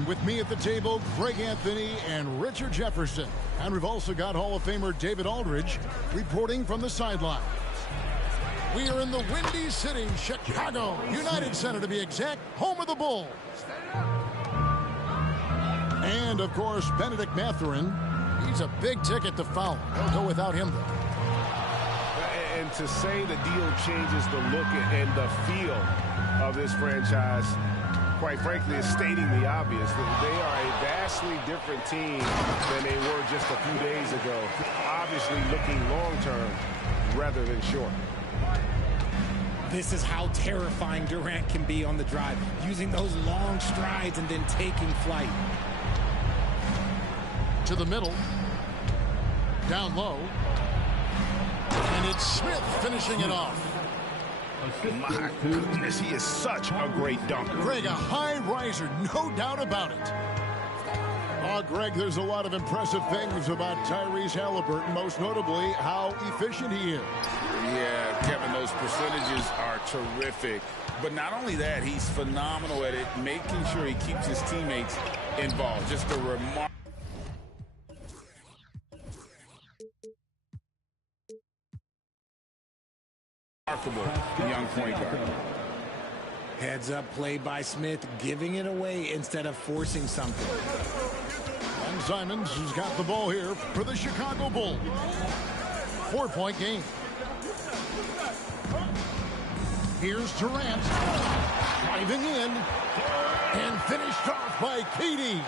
gentlemen, with me at the table, Greg Anthony and Richard Jefferson. And we've also got Hall of Famer David Aldridge reporting from the sideline. We are in the Windy City, Chicago, United Center to be exact, home of the Bulls. And, of course, Benedict Mathurin. He's a big ticket to foul. They'll go without him, though. And to say the deal changes the look and the feel of this franchise, quite frankly, is stating the obvious. They are a vastly different team than they were just a few days ago. Obviously looking long-term rather than short. This is how terrifying Durant can be on the drive, using those long strides and then taking flight. To the middle. Down low. And it's Smith finishing it off. My goodness, he is such a great dunker. Greg, a high riser, no doubt about it. Oh, Greg, there's a lot of impressive things about Tyrese Halliburton, most notably how efficient he is. Yeah, Kevin, those percentages are terrific. But not only that, he's phenomenal at it, making sure he keeps his teammates involved. Just a remarkable young point guard. Heads up play by Smith, giving it away instead of forcing something. And Simons has got the ball here for the Chicago Bulls. 4-point game. Here's Durant driving in and finished off by KD.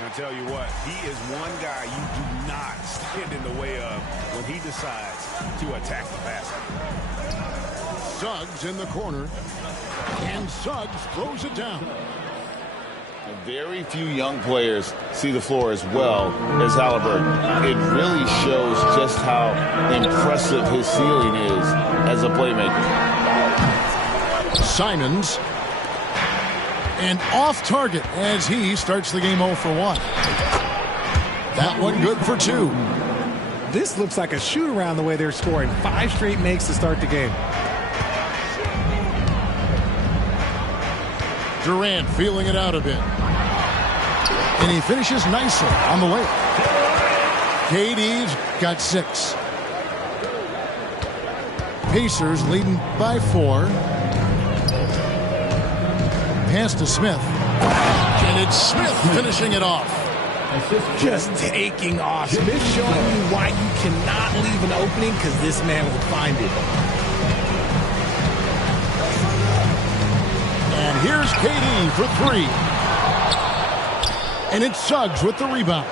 I'll tell you what, he is one guy you do not stand in the way of when he decides to attack the basket. Suggs in the corner, and Suggs throws it down. Very few young players see the floor as well as Halliburton. It really shows just how impressive his ceiling is as a playmaker. Simons, and off target as he starts the game 0 for 1. That one good for 2. This looks like a shoot-around the way they're scoring. 5 straight makes to start the game. Durant feeling it out a bit. And he finishes nicely on the layup. KD's got 6. Pacers leading by 4. Pass to Smith. And it's Smith finishing it off. Just taking off. Smith showing you why you cannot leave an opening, because this man will find it. And here's KD for 3. And it's Suggs with the rebound.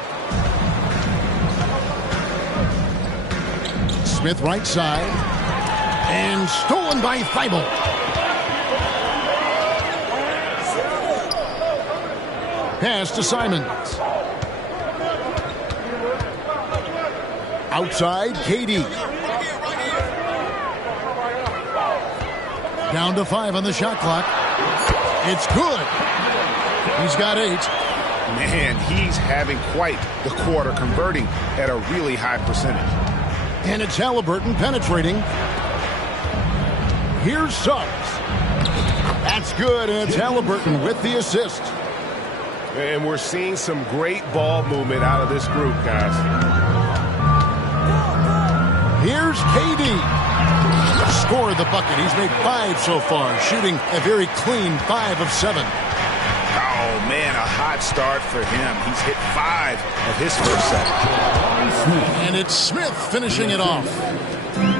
Smith right side. And stolen by Thibault. Pass to Simons. Outside, KD. Down to 5 on the shot clock. It's good. He's got 8. Man, he's having quite the quarter, converting at a really high percentage. And it's Halliburton penetrating. Here's Suggs. That's good, and it's Halliburton with the assist. And we're seeing some great ball movement out of this group, guys. Here's KD. Scored the bucket. He's made 5 so far, shooting a very clean 5 of 7. Oh, man, a hot start for him. He's hit 5 of his first set. And it's Smith finishing it off.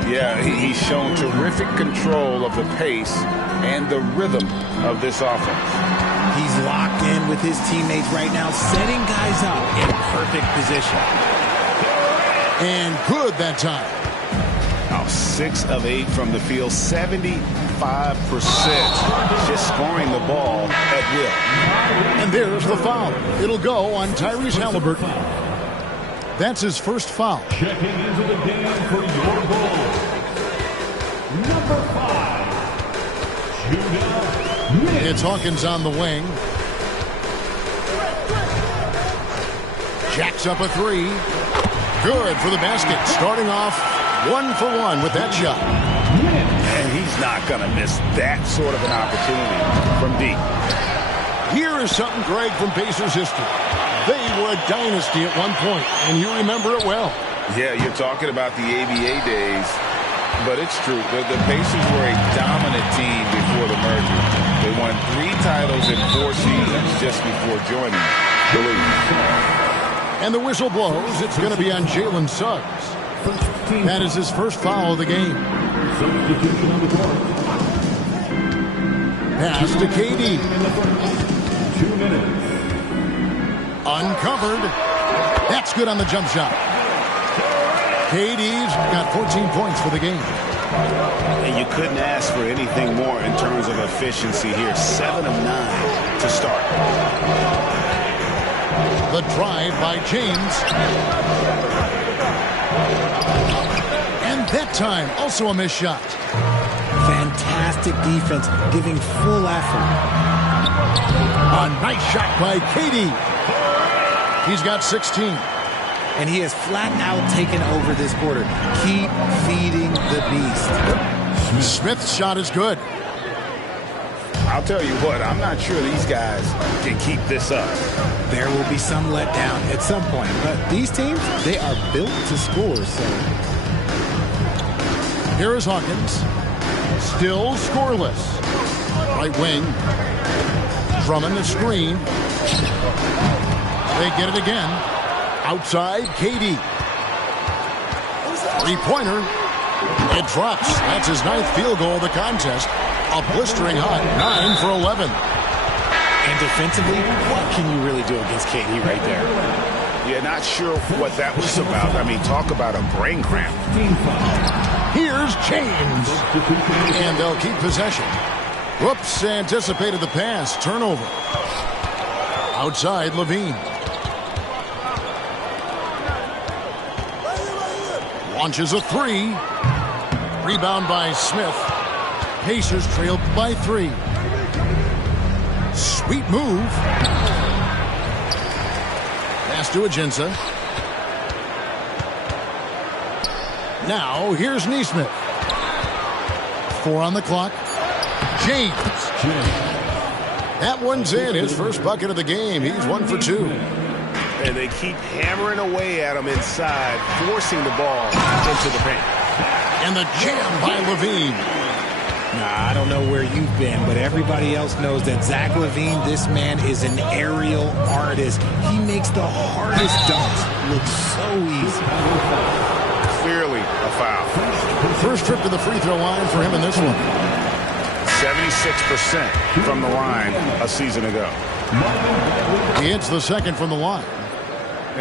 Yeah, he's shown terrific control of the pace and the rhythm of this offense. He's locked in with his teammates right now, setting guys up in perfect position. And good that time. Oh, 6 of 8 from the field, 75%. Just scoring the ball at will. And there's the foul. It'll go on Tyrese Halliburton. That's his first foul. Checking into the game for your Bulls, number 5, Judah Mintz. It's Hawkins on the wing. Jacks up a 3. Good for the basket. Starting off 1 for 1 with that shot. And he's not going to miss that sort of an opportunity from deep. Here is something, Greg, from Pacers history. They were a dynasty at one point, and you remember it well. Yeah, you're talking about the ABA days, but it's true. The Pacers were a dominant team before the merger. They won 3 titles in 4 seasons just before joining the league. And the whistle blows. It's going to be on Jalen Suggs. That is his first foul of the game. Pass to KD. 2 minutes. Uncovered. That's good on the jump shot. KD's got 14 points for the game. And you couldn't ask for anything more in terms of efficiency here. 7 of 9 to start. The drive by James. And that time, also a missed shot. Fantastic defense, giving full effort. A nice shot by KD. He's got 16. And he has flat out taken over this quarter. Keep feeding the beast. Smith's shot is good. I'll tell you what, I'm not sure these guys can keep this up. There will be some letdown at some point. But these teams, they are built to score. So here is Hawkins. Still scoreless. Right wing. Drummond the screen. They get it again. Outside, KD. Three-pointer. It drops. That's his 9th field goal of the contest. A blistering hot 9 for 11. And defensively, what can you really do against KD right there? Yeah, not sure what that was about. I mean, talk about a brain cramp. Here's James. And they'll keep possession. Whoops, anticipated the pass. Turnover. Outside, Levine. Launches a 3. Rebound by Smith. Pacers trail by 3. Sweet move. Pass to Ajinça. Now, here's Nesmith. 4 on the clock. James. That one's in. His first bucket of the game. He's 1 for 2. And they keep hammering away at him inside, forcing the ball into the paint. And the jam by Levine. Nah, I don't know where you've been, but everybody else knows that Zach LaVine, this man is an aerial artist. He makes the hardest dunks look so easy. Clearly a foul. First trip to the free throw line for him in this one. 76% from the line a season ago. He hits the second from the line.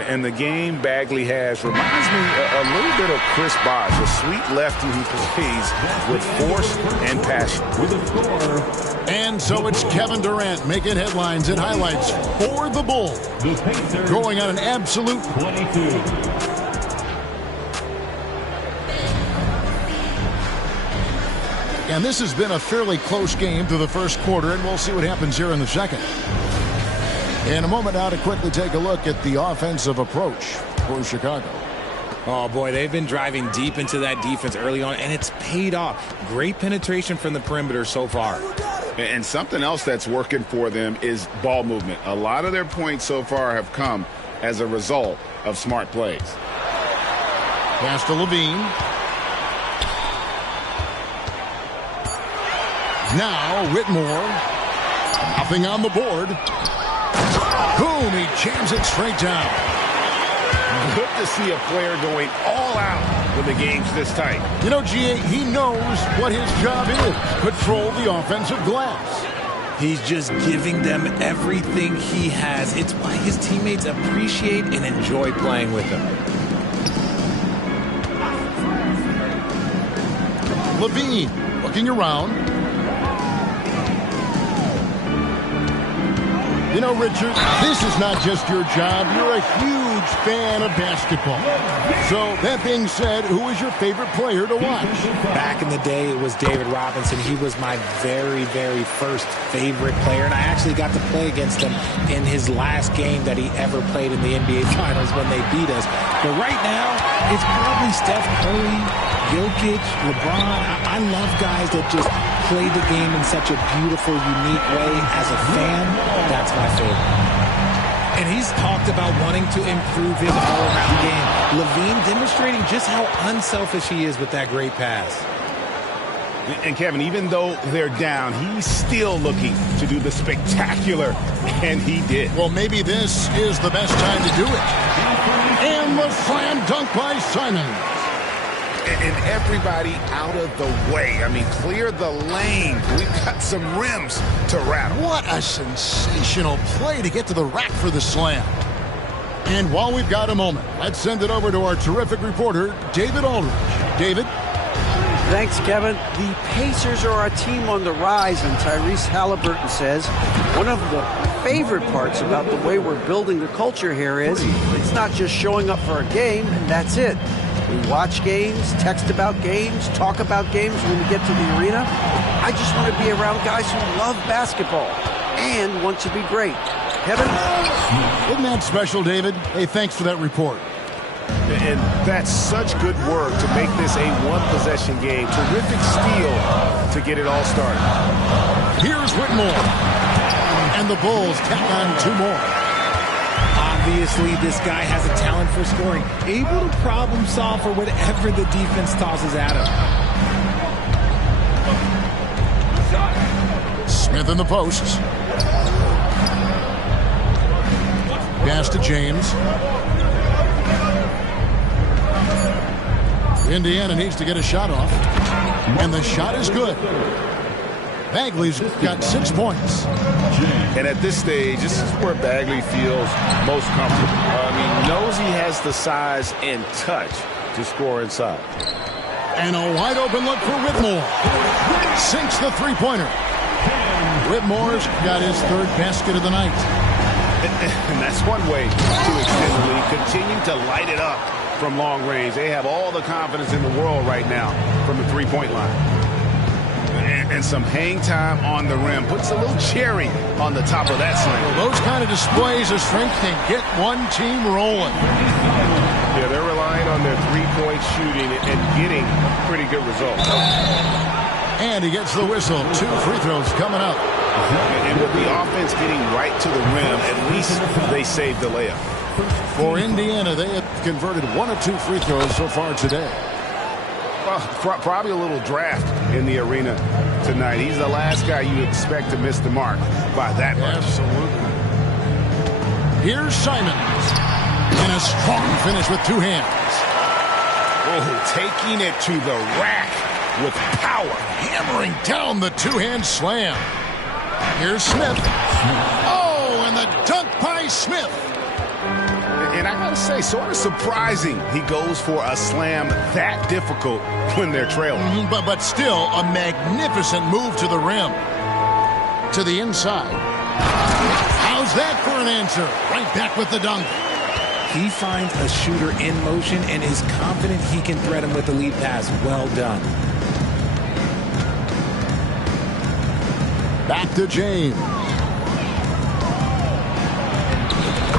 And the game Bagley has reminds me a little bit of Chris Bosh, a sweet lefty who plays with force and passion. And so it's Kevin Durant making headlines and highlights for the Bulls, going on an absolute 22. And this has been a fairly close game through the first quarter, and we'll see what happens here in the second. In a moment now to quickly take a look at the offensive approach for Chicago. Oh, boy, they've been driving deep into that defense early on, and it's paid off. Great penetration from the perimeter so far. And something else that's working for them is ball movement. A lot of their points so far have come as a result of smart plays. Pass to Levine. Now Whitmore. Nothing on the board. Boom, he jams it straight down. Good to see a player going all out when the game's this tight. You know, G.A., he knows what his job is. Control the offensive glass. He's just giving them everything he has. It's why his teammates appreciate and enjoy playing with him. Levine looking around. You know, Richard, this is not just your job. You're a huge fan of basketball. So, that being said, who is your favorite player to watch? Back in the day, it was David Robinson. He was my very, very first favorite player, and I actually got to play against him in his last game that he ever played in the NBA Finals when they beat us. But right now, it's probably Steph Curry, Jokic, LeBron. I love guys that just played the game in such a beautiful, unique way. As a fan, that's my favorite. And he's talked about wanting to improve his all-around game. Levine demonstrating just how unselfish he is with that great pass. And Kevin, even though they're down, he's still looking to do the spectacular, and he did. Well, maybe this is the best time to do it. And the slam dunk by Simon. And everybody out of the way. I mean, clear the lane. We've got some rims to rattle. What a sensational play to get to the rack for the slam. And while we've got a moment, let's send it over to our terrific reporter, David Aldridge. David? Thanks, Kevin. The Pacers are a team on the rise, and Tyrese Halliburton says one of the favorite parts about the way we're building the culture here is it's not just showing up for a game, and that's it. We watch games, text about games, talk about games when we get to the arena. I just want to be around guys who love basketball and want to be great. Kevin? Isn't that special, David? Hey, thanks for that report. And that's such good work to make this a one-possession game. Terrific steal to get it all started. Here's Whitmore. And the Bulls tack on two more. Obviously, this guy has a talent for scoring, able to problem solve for whatever the defense tosses at him. Smith in the posts. Pass to James. Indiana needs to get a shot off. And the shot is good. Bagley's got 6 points. And at this stage, this is where Bagley feels most comfortable. I mean, knows he has the size and touch to score inside. And a wide open look for Whitmore. Sinks the three-pointer. Whitmore's got his third basket of the night. And that's one way to extend the lead. Continue to light it up from long range. They have all the confidence in the world right now from the three-point line. And some hang time on the rim. Puts a little cherry on the top of that slam. Well, those kind of displays of strength can get one team rolling. Yeah, they're relying on their three-point shooting and getting pretty good results. And he gets the whistle. 2 free throws coming up. And with the offense getting right to the rim, at least they saved the layup. For Indiana, they have converted 1 of 2 free throws so far today. Well, probably a little draft in the arena tonight. He's the last guy you expect to miss the mark by that much. Absolutely. Here's Simons. And a strong finish with 2 hands. Oh, taking it to the rack with power. Hammering down the 2-hand slam. Here's Smith. Oh, and the dunk by Smith. And I gotta say, sort of surprising he goes for a slam that difficult when they're trailing. But still, a magnificent move to the rim. To the inside. How's that for an answer? Right back with the dunk. He finds a shooter in motion and is confident he can thread him with the lead pass. Well done. Back to James.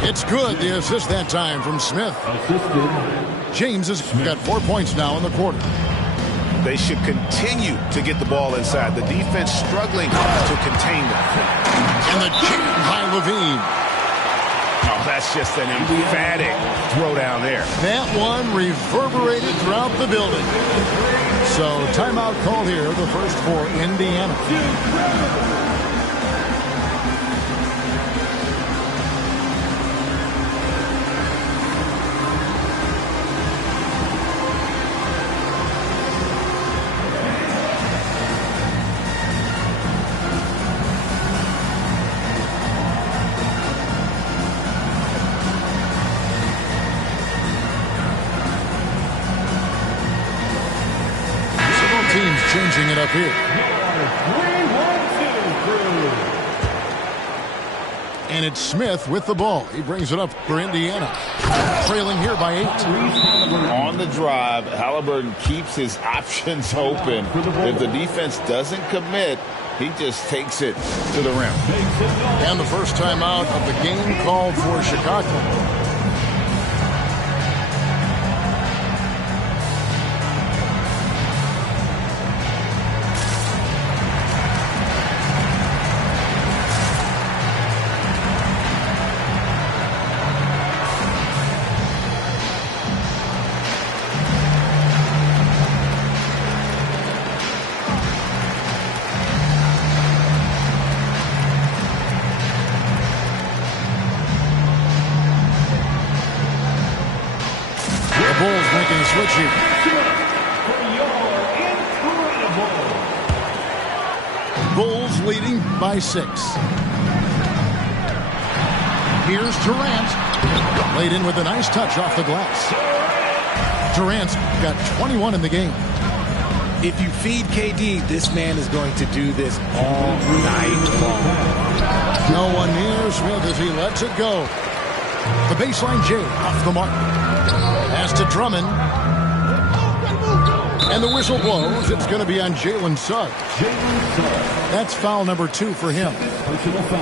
It's good, the assist that time from Smith. James has got 4 points now in the quarter. They should continue to get the ball inside. The defense struggling to contain them. And the jam by Levine. Oh, that's just an emphatic throw down there. That one reverberated throughout the building. So timeout called here, the first for Indiana. Teams changing it up here. And it's Smith with the ball. He brings it up for Indiana. Trailing here by 8. On the drive, Halliburton keeps his options open. If the defense doesn't commit, he just takes it to the rim. And the first time out of the game called for Chicago. switch here. Bulls leading by 6. Here's Durant. Laid in with a nice touch off the glass. Durant's got 21 in the game. If you feed KD, this man is going to do this all night long. No one near Smith as he lets it go. The baseline J off the mark. Pass to Drummond. And the whistle blows. It's going to be on Jalen Suggs. That's foul number 2 for him.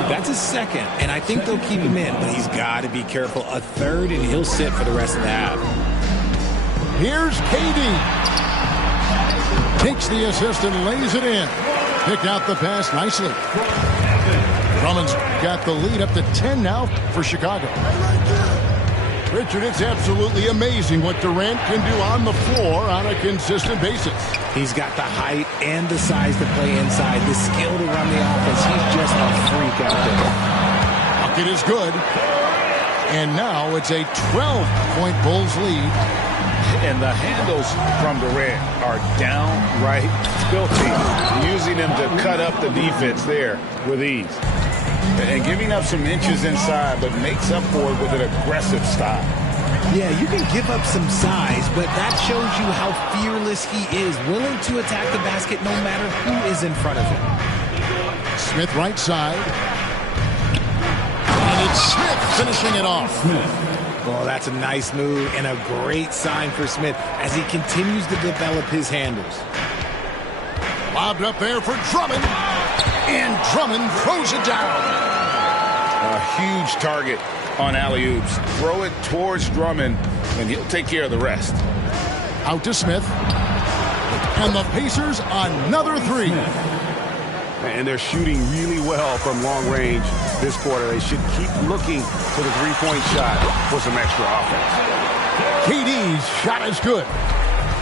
That's his second, and I think they'll keep him in, but he's got to be careful. A third, and he'll sit for the rest of the half. Here's KD. Takes the assist and lays it in. Picked out the pass nicely. Drummond's got the lead up to 10 now for Chicago. Richard, it's absolutely amazing what Durant can do on the floor on a consistent basis. He's got the height and the size to play inside, the skill to run the offense. He's just a freak out there. Bucket is good. And now it's a 12-point Bulls lead. And the handles from Durant are downright filthy, using them to cut up the defense there with ease. And giving up some inches inside, but makes up for it with an aggressive style. Yeah, you can give up some size, but that shows you how fearless he is, willing to attack the basket no matter who is in front of him. Smith right side. And it's Smith finishing it off. Well, that's a nice move and a great sign for Smith as he continues to develop his handles. Lobbed up there for Drummond. And Drummond throws it down. A huge target on alley-oops. Throw it towards Drummond, and he'll take care of the rest. Out to Smith. And the Pacers another 3. And they're shooting really well from long range this quarter. They should keep looking for the three-point shot for some extra offense. KD's shot is good.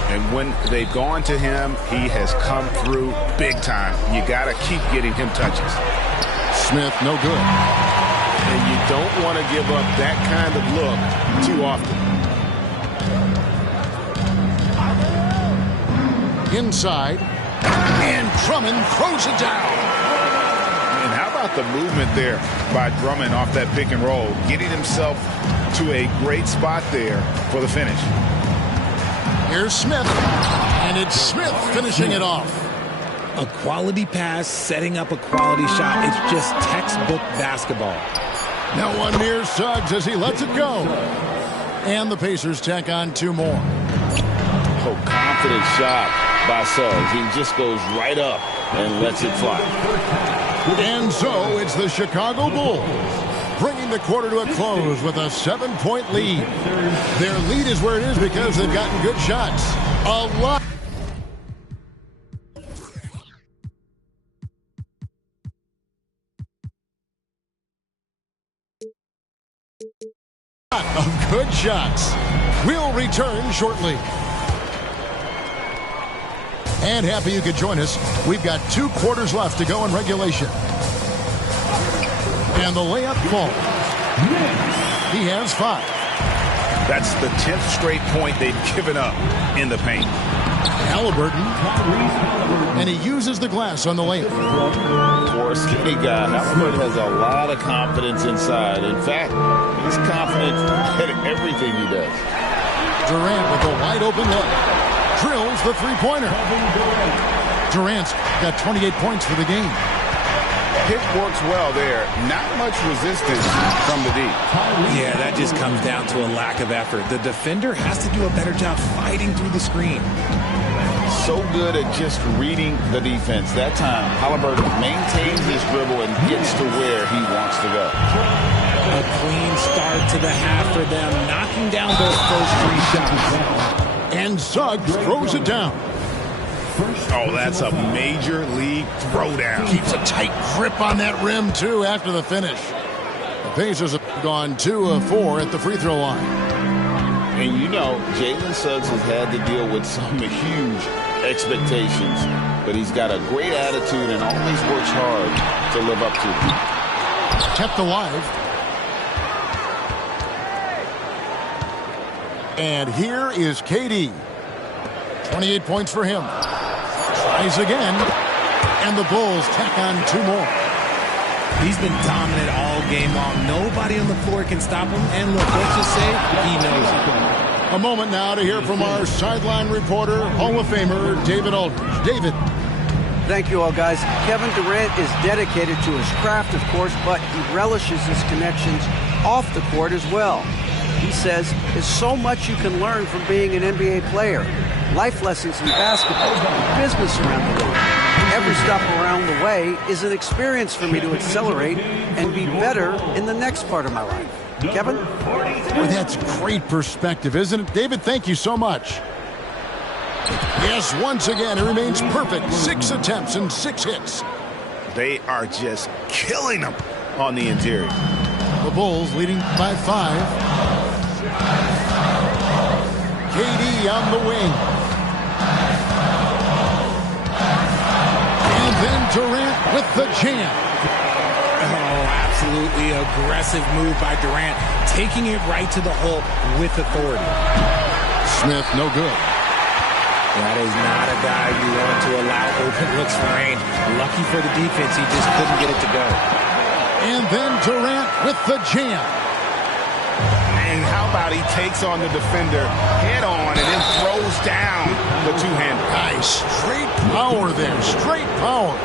And when they've gone to him, he has come through big time. You got to keep getting him touches. Smith, no good. And you don't want to give up that kind of look too often. Inside. And Drummond throws it down. And how about the movement there by Drummond off that pick and roll, getting himself to a great spot there for the finish. Here's Smith. And it's Smith finishing it off. A quality pass, setting up a quality shot. It's just textbook basketball. No one near Suggs as he lets it go. And the Pacers tack on 2 more. Oh, confident shot by Suggs. He just goes right up and lets it fly. And so it's the Chicago Bulls bringing the quarter to a close with a 7-point lead. Their lead is where it is because they've gotten good shots. A lot of good shots. We'll return shortly. And happy you could join us. We've got 2 quarters left to go in regulation. And the layup falls. He has 5. That's the 10th straight point they've given up in the paint. Halliburton. And he uses the glass on the layup. For a skinny guy, Halliburton has a lot of confidence inside. In fact, he's confident at everything he does. Durant with a wide open look. Drills the three-pointer. Durant's got 28 points for the game. Pick works well there. Not much resistance from the deep. Yeah, that just comes down to a lack of effort. The defender has to do a better job fighting through the screen. So good at just reading the defense. That time, Halliburton maintains his dribble and gets to where he wants to go. A clean start to the half for them, knocking down those first 3 shots. And Suggs throws it down. Oh, that's a major league throwdown. Keeps a tight grip on that rim, too, after the finish. The Pacers have gone 2 of 4 at the free throw line. And you know, Jalen Suggs has had to deal with some huge expectations, but he's got a great attitude and always works hard to live up to them. Kept alive. And here is KD. 28 points for him. Tries again. And the Bulls tack on 2 more. He's been dominant all game long. Nobody on the floor can stop him. And look, let's just say he knows it. A moment now to hear from our sideline reporter, Hall of Famer David Aldridge. David. Thank you all, guys. Kevin Durant is dedicated to his craft, of course, but he relishes his connections off the court as well. He says there's so much you can learn from being an NBA player. Life lessons in basketball, business around the league. Every stop around the way is an experience for me to accelerate and be better in the next part of my life. Kevin? Well, that's great perspective, isn't it? David, thank you so much. Yes, once again, he remains perfect. 6 attempts and 6 hits. They are just killing them on the interior. The Bulls leading by 5. KD on the wing. And then Durant with the jam. Oh, absolutely aggressive move by Durant, taking it right to the hole with authority. Smith, no good. That is not a guy you want to allow open looks for range. Lucky for the defense, he just couldn't get it to go. And then Durant with the jam. And how about he takes on the defender head on and then throws down the two-hander. Nice. Straight power there. Straight power.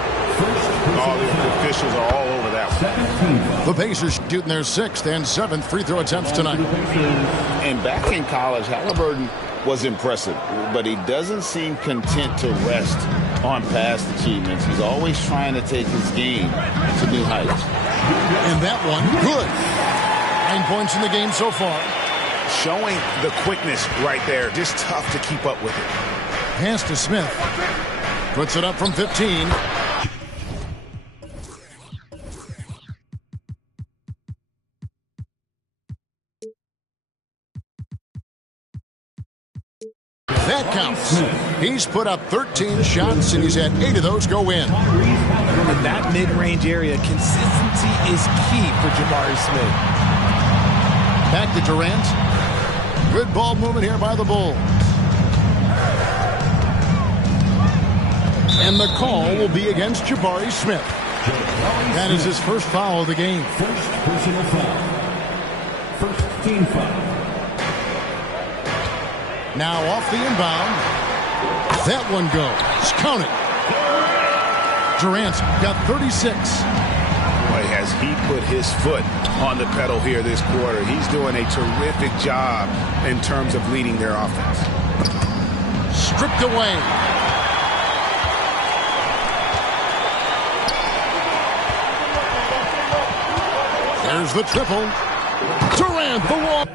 All the officials are all over that one. The Pacers shooting their 6th and 7th free throw attempts tonight. And back in college, Halliburton was impressive, but he doesn't seem content to rest on past achievements. He's always trying to take his game to new heights. And that one, good. 9 points in the game so far. Showing the quickness right there. Just tough to keep up with it. Pass to Smith. Puts it up from 15. That counts. He's put up 13 shots, and he's had 8 of those go in. In that mid-range area, consistency is key for Jabari Smith. Back to Durant. Good ball movement here by the Bulls. And the call will be against Jabari Smith. That is his first foul of the game. First personal foul. First team foul. Now off the inbound. That one goes. Count it. Durant's got 36. Boy, has he put his foot on the pedal here this quarter. He's doing a terrific job in terms of leading their offense. Stripped away. There's the triple. Durant, the wall.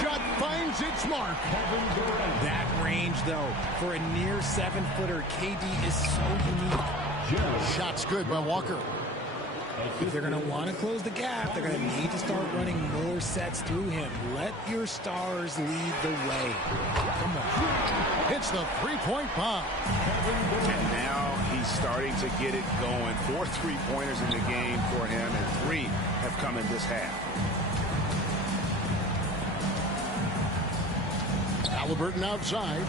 Shot finds its mark. That range, though, for a near 7-footer, KD is so unique. Shot's good by Walker. If they're going to want to close the gap, they're going to need to start running more sets through him. Let your stars lead the way. Come on. It's the three-point bomb. And now he's starting to get it going. 4 3-pointers in the game for him, and 3 have come in this half. Halliburton outside.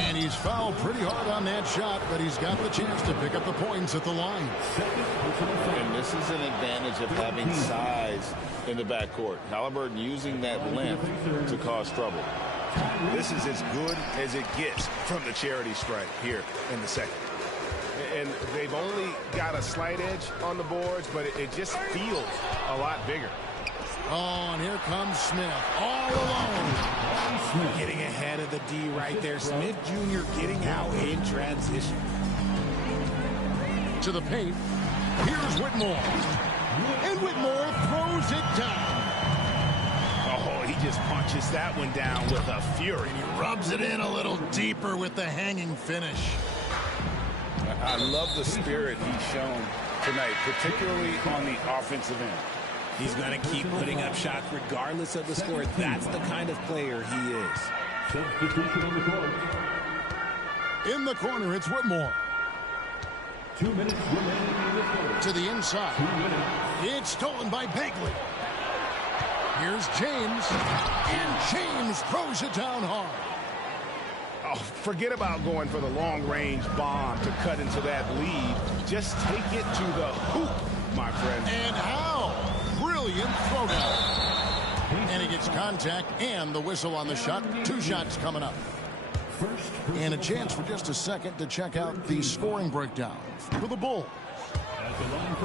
And he's fouled pretty hard on that shot, but he's got the chance to pick up the points at the line. And this is an advantage of having size in the backcourt. Halliburton using that length to cause trouble. This is as good as it gets from the charity stripe here in the second. And they've only got a slight edge on the boards, but it just feels a lot bigger. Oh, and here comes Smith all alone. Getting ahead of the D right there. Smith Jr. getting out in transition. To the paint. Here's Whitmore. And Whitmore throws it down. Oh, he just punches that one down with a fury. He rubs it in a little deeper with the hanging finish. I love the spirit he's shown tonight, particularly on the offensive end. He's going to keep putting up shots regardless of the score. That's the kind of player he is. Substitution on the court. In the corner, it's Whitmore. 2 minutes remaining in the fourth. To the inside. 2 minutes. It's stolen by Bagley. Here's James. And James throws it down hard. Oh, forget about going for the long-range bomb to cut into that lead. Just take it to the hoop, my friend. And how? Brilliant throwdown. And he gets contact and the whistle on the shot. 2 shots coming up. And a chance for just a second to check out the scoring breakdown for the Bulls.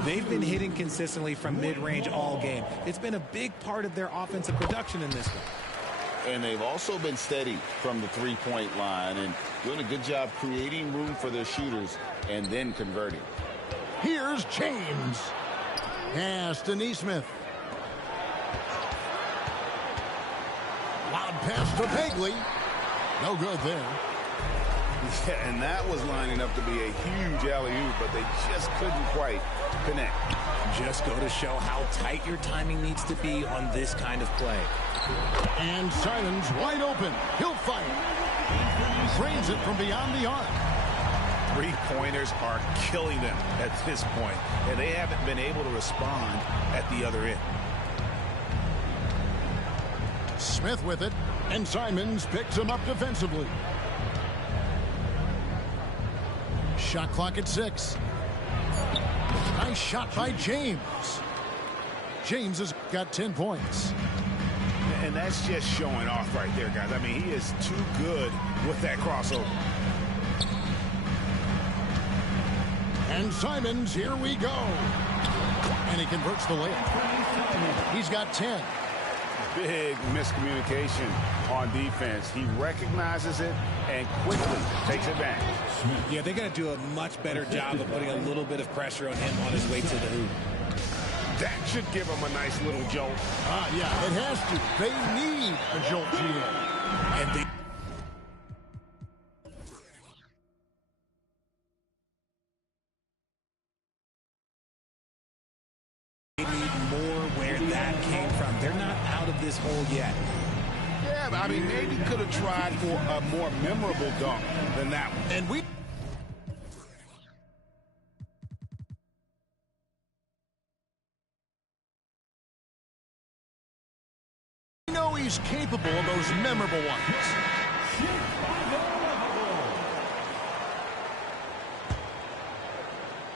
They've been hitting consistently from mid-range all game. It's been a big part of their offensive production in this one. And they've also been steady from the three-point line and doing a good job creating room for their shooters and then converting. Here's James. Pass to Neesmith. Loud pass to Bagley. No good there. Yeah, and that was lining up to be a huge alley-oop, but they just couldn't quite connect. Just go to show how tight your timing needs to be on this kind of play. And Simons wide open. He'll fire. Drains it from beyond the arc. Three-pointers are killing them at this point, and they haven't been able to respond at the other end. Smith with it, and Simons picks him up defensively. Shot clock at 6. Nice shot by James. James has got 10 points. And that's just showing off right there, guys. I mean, he is too good with that crossover. And Simons, here we go. And he converts the layup. He's got 10. Big miscommunication on defense. He recognizes it and quickly takes advantage. Yeah, they're going to do a much better job of putting a little bit of pressure on him on his way to the hoop. That should give him a nice little jolt. Yeah, it has to. They need a jolt, GM. And they need more where that came from. They're not out of this hole yet. Yeah, but I mean, maybe could have tried for a more memorable dunk than that one. And we know he's capable of those memorable ones.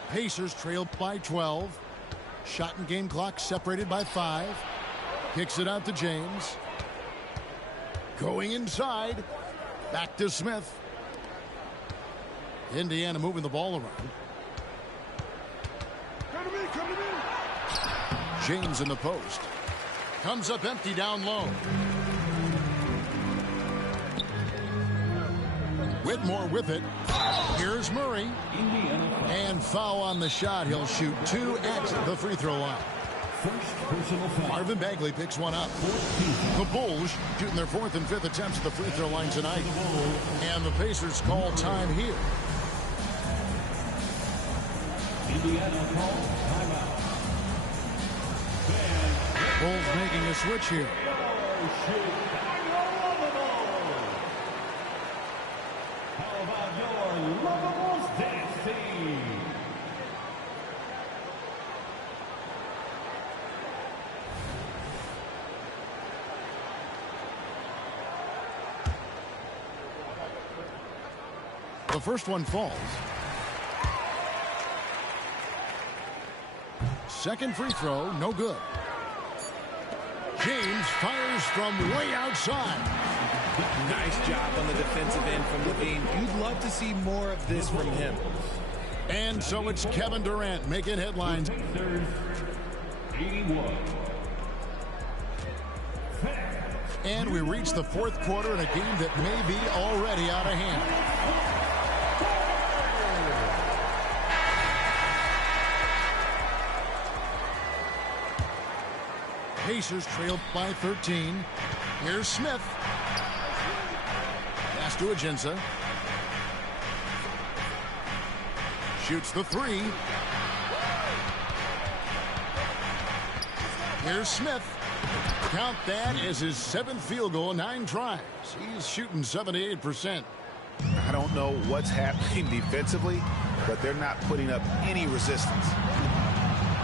Pacers trailed by 12. Shot and game clock separated by 5. Kicks it out to James. Going inside. Back to Smith. Indiana moving the ball around. Come to me. James in the post. Comes up empty down low. Whitmore with it. Here's Murray. And foul on the shot. He'll shoot 2 at the free throw line. Marvin Bagley picks one up. The Bulls shooting their 4th and 5th attempts at the free throw line tonight. And the Pacers call time here. Indiana call timeout. Bulls making a switch here. How about your Lovables dance team? The first one falls. Second free throw, no good. James fires from way outside. Nice job on the defensive end from Levine. You'd love to see more of this from him. And so it's Kevin Durant making headlines. 81. And we reach the 4th quarter in a game that may be already out of hand. Pacers trailed by 13. Here's Smith. Pass to Ajinça. Shoots the three. Here's Smith. Count that as his 7th field goal in 9 tries. He's shooting 78%. I don't know what's happening defensively, but they're not putting up any resistance.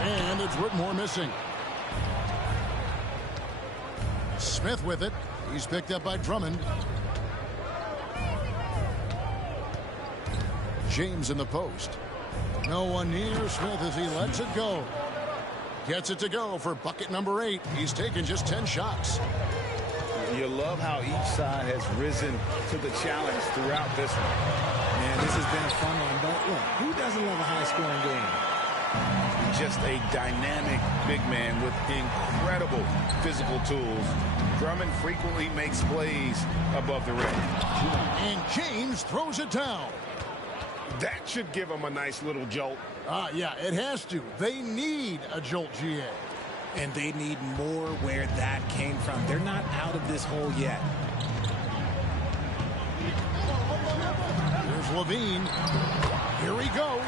And it's Whitmore missing. Smith with it. He's picked up by Drummond. James in the post. No one near Smith as he lets it go. Gets it to go for bucket number 8. He's taken just 10 shots. You love how each side has risen to the challenge throughout this one. Man, this has been a fun one. But look, who doesn't love a high-scoring game? Just a dynamic big man with incredible physical tools. Drummond frequently makes plays above the rim. And James throws it down. That should give him a nice little jolt. Yeah, it has to. They need a jolt, GA. And they need more where that came from. They're not out of this hole yet. Here's Levine. Here he goes.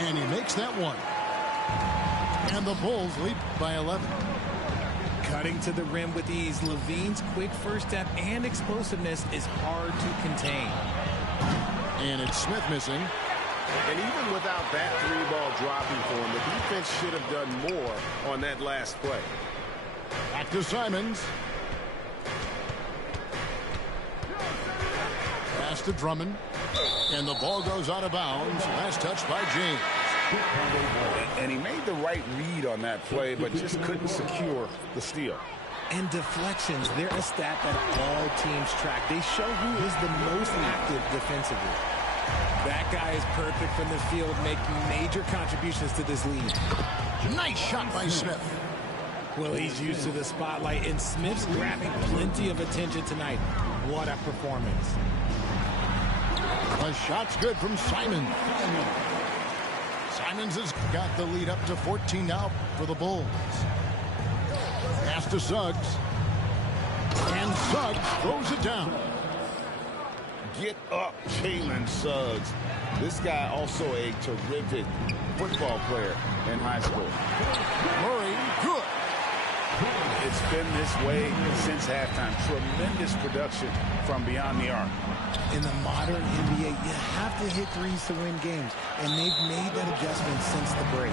And he makes that one. And the Bulls lead by 11. Cutting to the rim with ease, Levine's quick first step and explosiveness is hard to contain. And it's Smith missing. And even without that 3-ball dropping for him, the defense should have done more on that last play. Back to Simons. Pass to Drummond. And the ball goes out of bounds. Last touch by James. And he made the right read on that play, but just couldn't secure the steal. And deflections, they're a stat that all teams track. They show who is the most active defensively. That guy is perfect from the field, making major contributions to this lead. Nice shot by Smith. Well, he's used to the spotlight, and Smith's grabbing plenty of attention tonight. What a performance. A shot's good from Simons. Simons has got the lead up to 14 now for the Bulls. Pass to Suggs. And Suggs throws it down. Get up, Jalen Suggs. This guy also a terrific football player in high school. Murray, good. It's been this way since halftime. Tremendous production from beyond the arc. In the modern NBA, you have to hit threes to win games, and they've made that adjustment since the break.